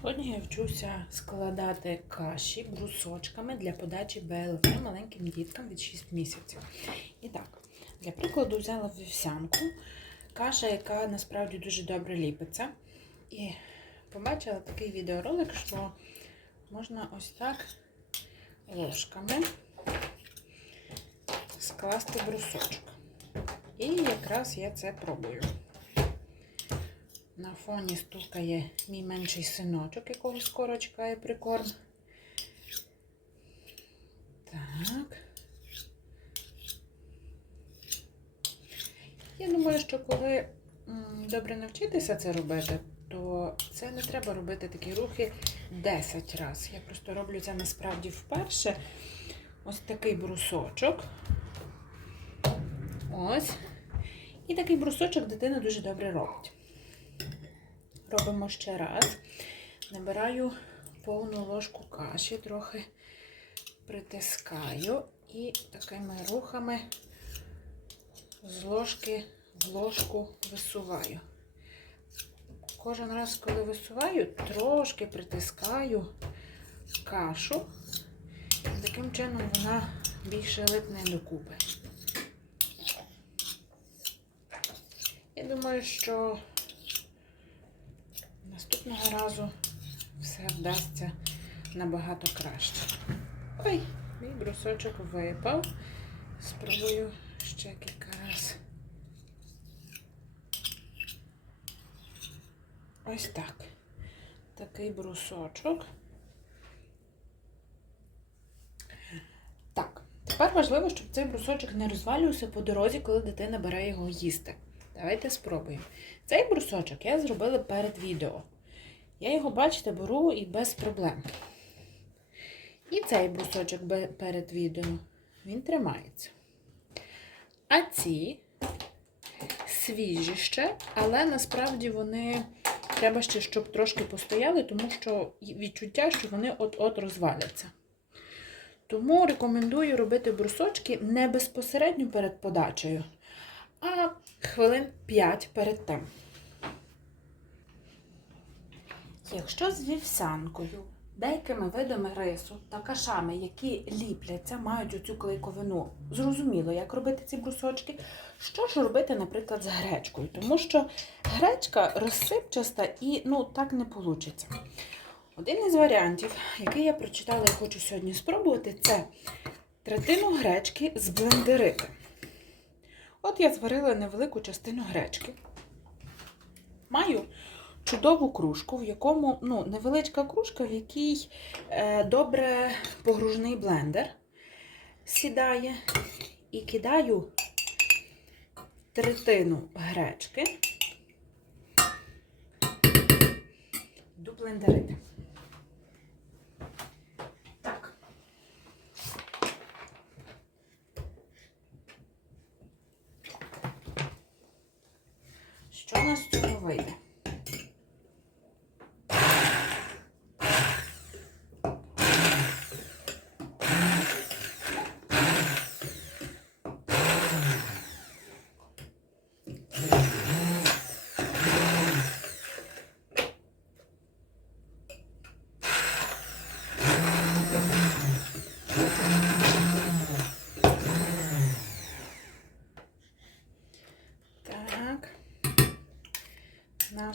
Сьогодні я вчуся складати каші брусочками для подачі БЛВ маленьким діткам від 6 місяців. І так, для прикладу взяла вівсянку, каша, яка насправді дуже добре ліпиться. І побачила такий відеоролик, що можна ось так ложками скласти брусочок. І якраз я це пробую. На фоні стукає мій менший синочок, якого скоро чекає прикорм. Так. Я думаю, що коли добре навчитися це робити, то це не треба робити такі рухи 10 разів. Я просто роблю це насправді вперше. Ось такий брусочок. Ось. І такий брусочок дитина дуже добре робить. Робимо ще раз. Набираю повну ложку каші, трохи притискаю і такими рухами з ложки в ложку висуваю. Кожен раз, коли висуваю, трошки притискаю кашу. Таким чином вона більше липне докупи. Я думаю, що наступного разу все вдасться набагато краще. Ой, мій брусочок випав. Спробую ще кілька разів. Ось так. Такий брусочок. Так, тепер важливо, щоб цей брусочок не розвалювався по дорозі, коли дитина бере його їсти. Давайте спробуємо. Цей брусочок я зробила перед відео. Я його, бачите, беру і без проблем. І цей брусочок перед відео, він тримається. А ці свіжі ще, але насправді вони треба ще, щоб трошки постояли, тому що відчуття, що вони от-от розваляться. Тому рекомендую робити брусочки не безпосередньо перед подачею, а хвилин 5 перед тим. Якщо з вівсянкою, деякими видами рису та кашами, які ліпляться, мають оцю клейковину, зрозуміло, як робити ці брусочки, що ж робити, наприклад, з гречкою, тому що гречка розсипчаста і ну, так не вийде. Один із варіантів, який я прочитала і хочу сьогодні спробувати, це третину гречки зблендерити. От я зварила невелику частину гречки. Маю чудову кружку, в якому ну, невеличка кружка, в якій е, добре погружний блендер сідає. І кидаю третину гречки. Йду блендерити. Так. Що у нас з цього вийде? Так.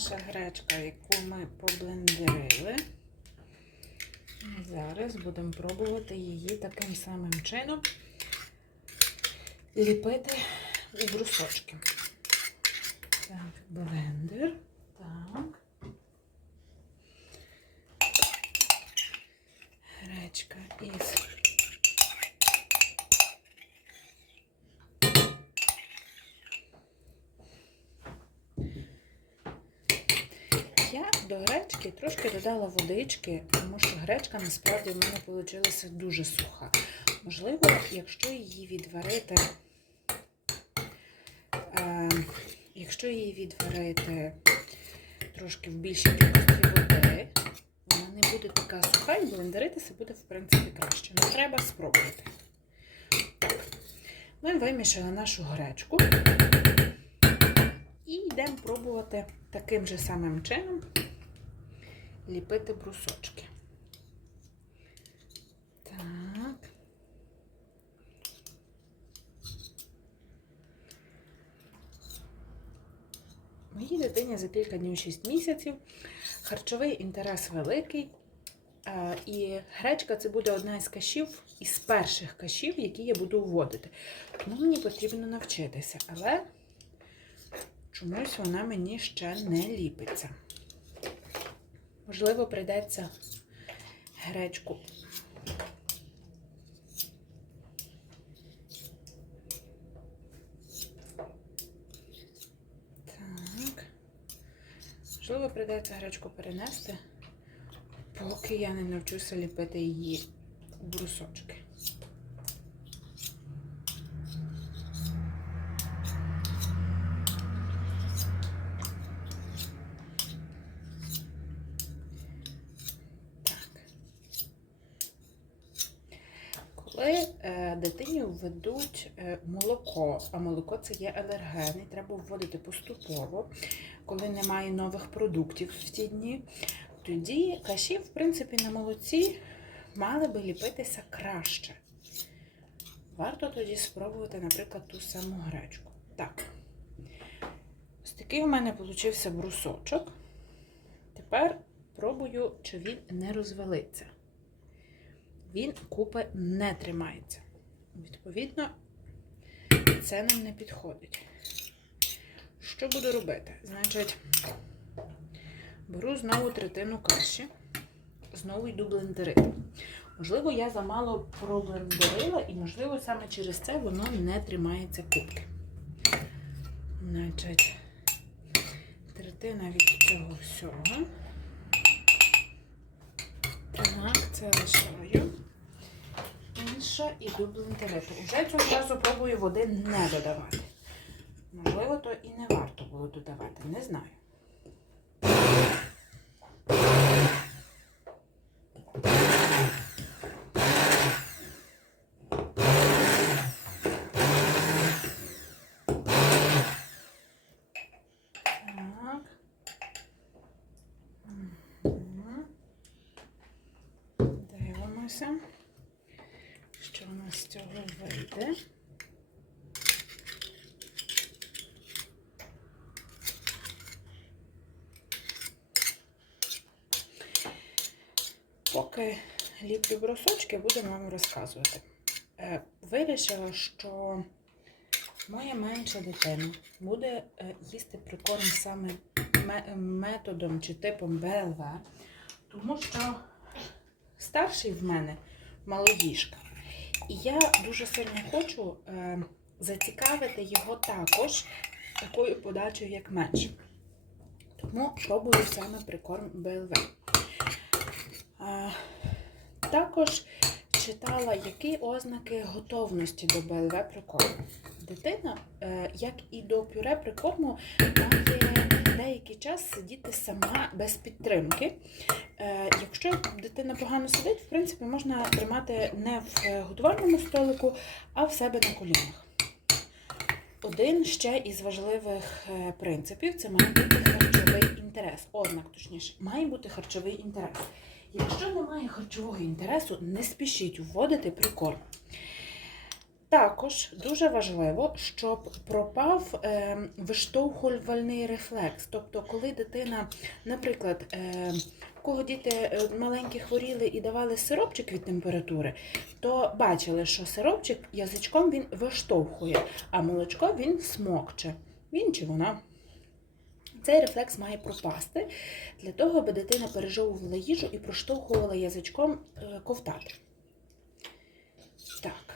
Наша гречка, яку ми поблендерили. Зараз будемо пробувати її таким самим чином ліпити у брусочки. Так, блендер. Так. Гречка із Я до гречки трошки додала водички, тому що гречка насправді в мене вийшла дуже суха. Можливо, якщо її відварити, е, якщо її відварити трошки в більшій кількості води, вона не буде така суха і блендеритися буде, в принципі, краще. Ну, треба спробувати. Ми вимішали нашу гречку. І йдемо пробувати таким же самим чином ліпити брусочки. Так. Моїй дитині за кілька днів 6 місяців. Харчовий інтерес великий. Е, І гречка це буде одна із кашів, із перших кашів, які я буду вводити. Тому мені потрібно навчитися, але чомусь вона мені ще не ліпиться. Можливо, прийдеться гречку. Так. Можливо, прийдеться гречку перенести, поки я не навчуся ліпити її брусочки. Так. Коли е, дитині введуть е, молоко, а молоко це є алерген, і треба вводити поступово, коли немає нових продуктів в ті дні, тоді каші, в принципі, на молоці мали би ліпитися краще. Варто тоді спробувати, наприклад, ту саму гречку. Так. Ось такий у мене получився брусочок. Тепер пробую, чи він не розвалиться. Він купи не тримається. Відповідно, це нам не підходить. Що буду робити? Значить, беру знову третину каші, знову йду блендерити. Можливо, я замало проблендерила, і, можливо, саме через це воно не тримається кубки. Значить, третина від цього всього. Так, це лишаю. Інша іду блендерити. Уже цього разу пробую води не додавати. Можливо, то і не варто було додавати, не знаю. Так. Дивимося, з цього вийде. Поки ліплю брусочки, будемо вам розказувати. Е, Вирішила, що моя менша дитина буде е, їсти прикорм саме методом чи типом БЛВ, тому що старший в мене молодіжка. І я дуже сильно хочу е, зацікавити його також такою подачею, як менше. Тому пробую саме прикорм БЛВ. А, також читала, які ознаки готовності до БЛВ прикорму. Дитина, е, як і до пюре прикорму, має деякий час сидіти сама без підтримки. Е, Якщо дитина погано сидить, в принципі, можна тримати не в е, готувальному столику, а в себе на колінах. Один ще із важливих е, принципів це має бути харчовий інтерес. Ознак, точніше, має бути харчовий інтерес. Якщо немає харчового інтересу, не спішіть вводити прикорм. Також дуже важливо, щоб пропав е, виштовхувальний рефлекс. Тобто, коли дитина, наприклад, е, кого діти е, маленькі хворіли і давали сиропчик від температури, то бачили, що сиропчик язичком він виштовхує, а молочко він смокче. Він чи вона. Цей рефлекс має пропасти для того, аби дитина пережовувала їжу і проштовхувала язичком е, ковтати. Так.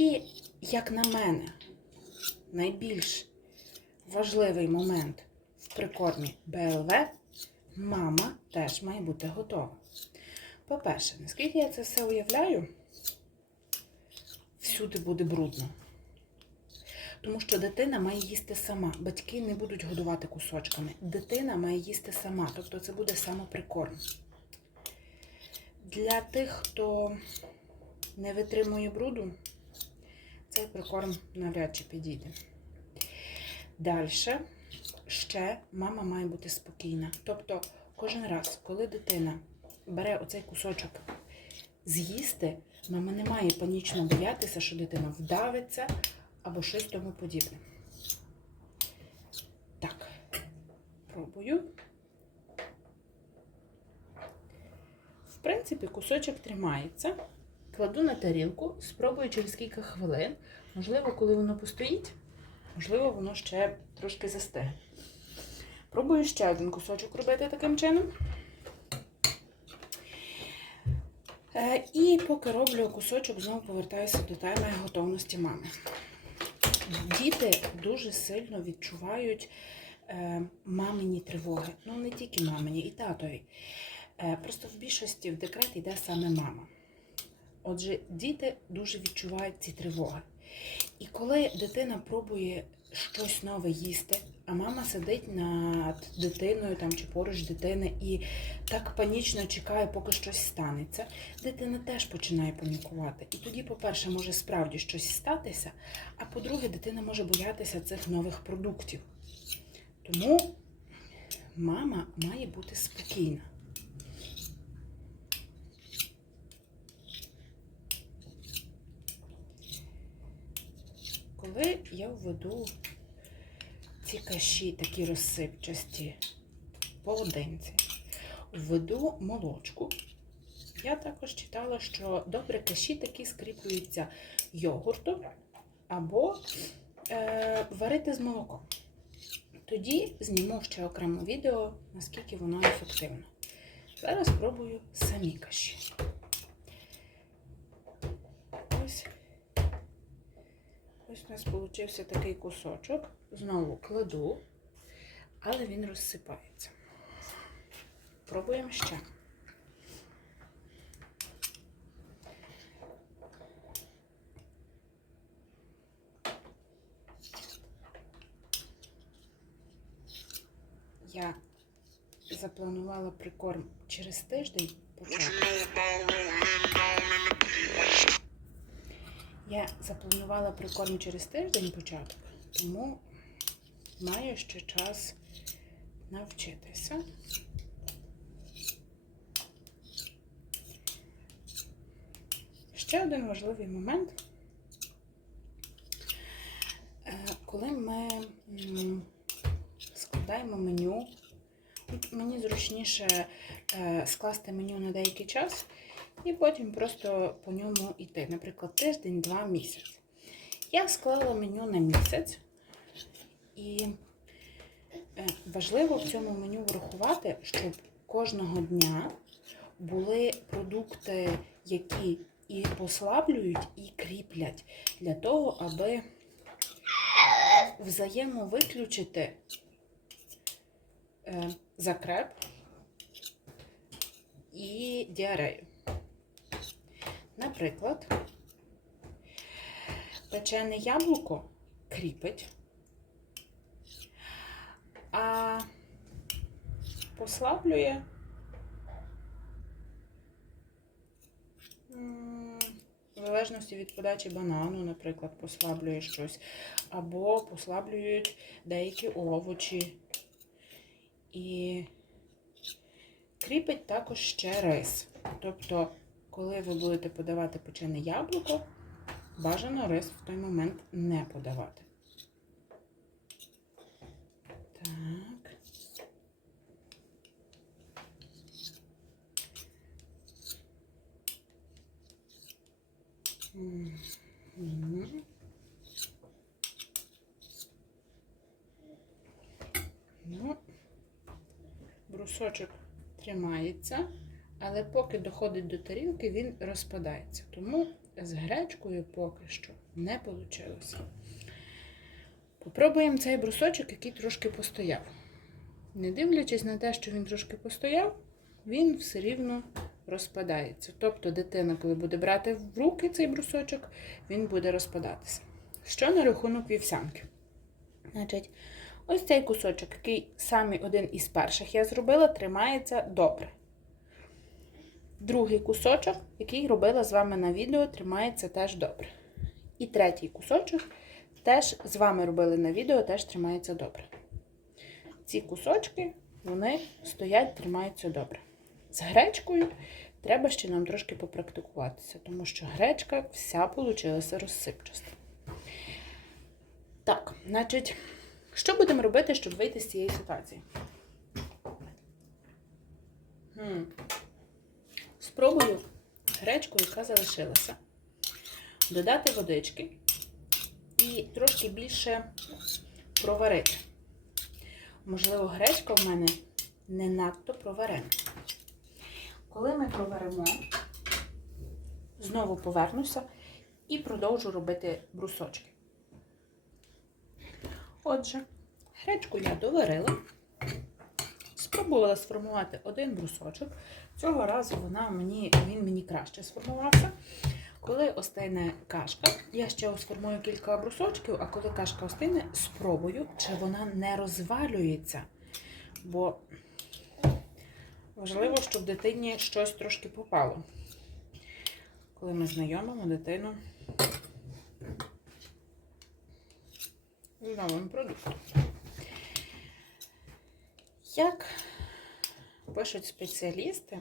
І, як на мене, найбільш важливий момент в прикормі БЛВ мама теж має бути готова. По-перше, наскільки я це все уявляю, всюди буде брудно. Тому що дитина має їсти сама. Батьки не будуть годувати кусочками. Дитина має їсти сама. Тобто це буде самоприкорм. Для тих, хто не витримує бруду, цей прикорм навряд чи підійде. Далі ще мама має бути спокійна. Тобто, кожен раз, коли дитина бере оцей кусочок з'їсти, мама не має панічно боятися, що дитина вдавиться або щось тому подібне. Так, пробую. В принципі, кусочок тримається. Кладу на тарілку, спробую через кілька хвилин. Можливо, коли воно постоїть, можливо, воно ще трошки застигне. Пробую ще один кусочок робити таким чином. Е, І поки роблю кусочок, знову повертаюся до теми готовності мами. Діти дуже сильно відчувають е, мамині тривоги. Ну, не тільки мамині, і татові. Е, Просто в більшості в декрет йде саме мама. Отже, діти дуже відчувають ці тривоги. І коли дитина пробує щось нове їсти, а мама сидить над дитиною там, чи поруч дитини і так панічно чекає, поки щось станеться, дитина теж починає панікувати. І тоді, по-перше, може справді щось статися, а по-друге, дитина може боятися цих нових продуктів. Тому мама має бути спокійна. Коли я введу ці каші, такі розсипчасті, поодинці, введу молочку, я також читала, що добре каші такі скріплюються йогуртом або е, варити з молоком. Тоді зніму ще окремо відео, наскільки воно ефективно. Зараз спробую самі каші. Ось. Ось у нас вийшов такий кусочок. Знову кладу, але він розсипається. Пробуємо ще. Я запланувала прикорм через тиждень почати. Я запланувала прикорм через тиждень початок, тому маю ще час навчитися. Ще один важливий момент. Е, Коли ми складаємо меню, мені зручніше е, скласти меню на деякий час і потім просто по ньому йти. Наприклад, тиждень, два місяць. Я склала меню на місяць, і е, важливо в цьому меню врахувати, щоб кожного дня були продукти, які і послаблюють, і кріплять, для того, аби взаємовиключити е, закреп і діарею. Наприклад, печене яблуко кріпить, а послаблює в залежності від подачі банану, наприклад, послаблює щось, або послаблюють деякі овочі. І кріпить також ще рис. Тобто, коли ви будете подавати печене яблуко, бажано рис в той момент не подавати. Так. Ну, брусочок тримається, але поки доходить до тарілки, він розпадається. Тому з гречкою поки що не вийшло. Попробуємо цей брусочок, який трошки постояв. Не дивлячись на те, що він трошки постояв, він все рівно розпадається. Тобто дитина, коли буде брати в руки цей брусочок, він буде розпадатися. Що на рахунок вівсянки? Значить, ось цей кусочок, який самий один із перших я зробила, тримається добре. Другий кусочок, який робила з вами на відео, тримається теж добре. І третій кусочок теж з вами робили на відео, теж тримається добре. Ці кусочки, вони стоять, тримаються добре. З гречкою треба ще нам трошки попрактикуватися, тому що гречка вся получилася розсипчаста. Так, значить, що будемо робити, щоб вийти з цієї ситуації? Хм. Спробую гречку, яка залишилася, додати водички і трошки більше проварити. Можливо, гречка в мене не надто проварена. Коли ми проваримо, знову повернуся і продовжу робити брусочки. Отже, гречку я доварила, спробувала сформувати один брусочок. Цього разу вона мені, він мені краще сформувався. Коли остине кашка, я ще сформую кілька брусочків, а коли кашка остине, спробую, чи вона не розвалюється. Бо важливо, щоб дитині щось трошки попало. Коли ми знайомимо дитину з новим продуктом. Як пишуть спеціалісти,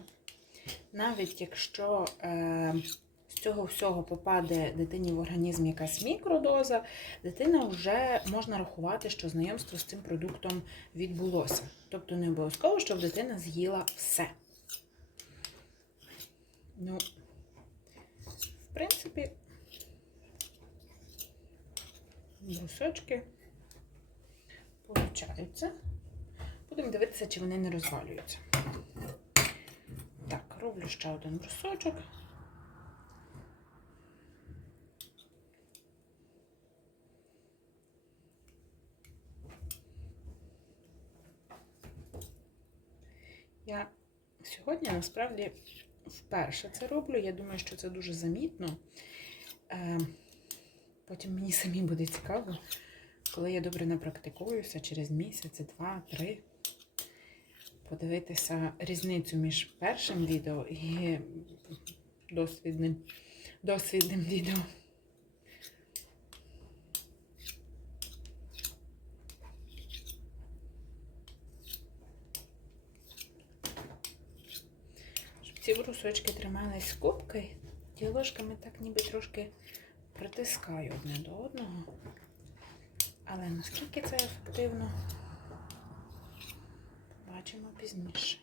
навіть якщо е, з цього всього попаде дитині в організм якась мікродоза, дитина вже можна рахувати, що знайомство з цим продуктом відбулося. Тобто не обов'язково, щоб дитина з'їла все. Ну, в принципі, брусочки получаються. Будемо дивитися, чи вони не розвалюються. Так, роблю ще один брусочок. Я сьогодні насправді вперше це роблю. Я думаю, що це дуже замітно. Е, Потім мені самі буде цікаво, коли я добре напрактикуюся через місяць, два, три, подивитися різницю між першим відео і досвідним, досвідним відео. Щоб ці брусочки тримались кубки, я ложками так ніби трошки притискаю одне до одного. Але наскільки це ефективно, побачимо пізніше.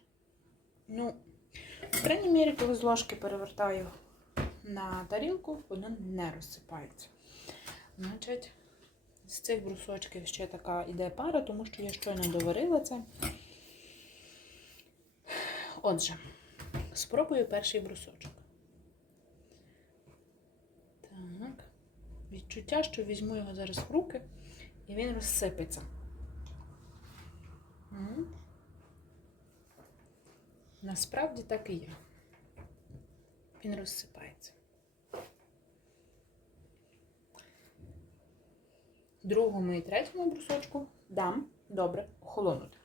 Ну, в крайній мірі, коли з ложки перевертаю на тарілку, воно не розсипається. Значить, з цих брусочків ще така іде пара, тому що я щойно доварила це. Отже, спробую перший брусочок. Так. Відчуття, що візьму його зараз в руки і він розсипеться. Насправді так і є. Він розсипається. Другому і третьому брусочку дам добре охолонути.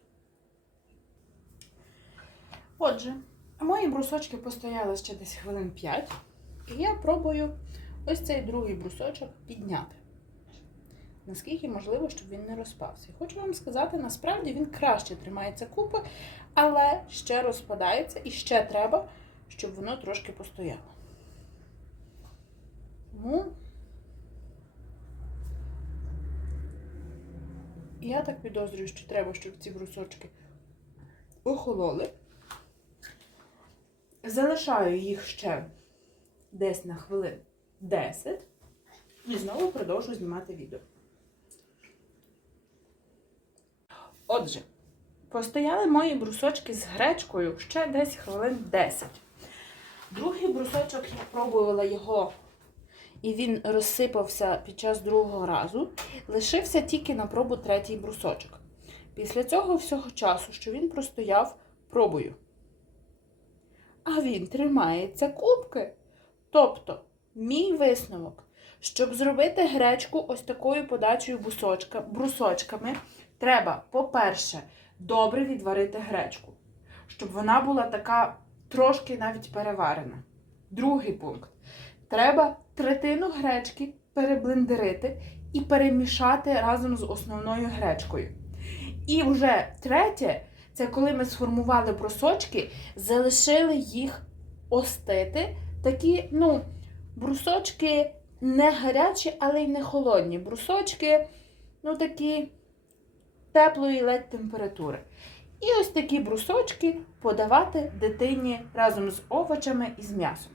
Отже, мої брусочки постояли ще десь хвилин 5, і я пробую ось цей другий брусочок підняти. Наскільки можливо, щоб він не розпався. І хочу вам сказати, насправді він краще тримається купи, але ще розпадається і ще треба, щоб воно трошки постояло. Ну, я так підозрюю, що треба, щоб ці брусочки охололи. Залишаю їх ще десь на хвилин 10 і знову продовжу знімати відео. Отже, постояли мої брусочки з гречкою ще десь хвилин 10. Другий брусочок я пробувала його, і він розсипався під час другого разу. Лишився тільки на пробу третій брусочок. Після цього всього часу, що він простояв, пробую. А він тримається кубки. Тобто, мій висновок, щоб зробити гречку ось такою подачею брусочками, треба, по-перше, добре відварити гречку, щоб вона була така трошки навіть переварена. Другий пункт. Треба третину гречки переблендерити і перемішати разом з основною гречкою. І вже третє, це коли ми сформували брусочки, залишили їх остити. Такі, ну, брусочки не гарячі, але й не холодні. Брусочки, ну такі теплої ледь температури. І ось такі брусочки подавати дитині разом з овочами і з м'ясом.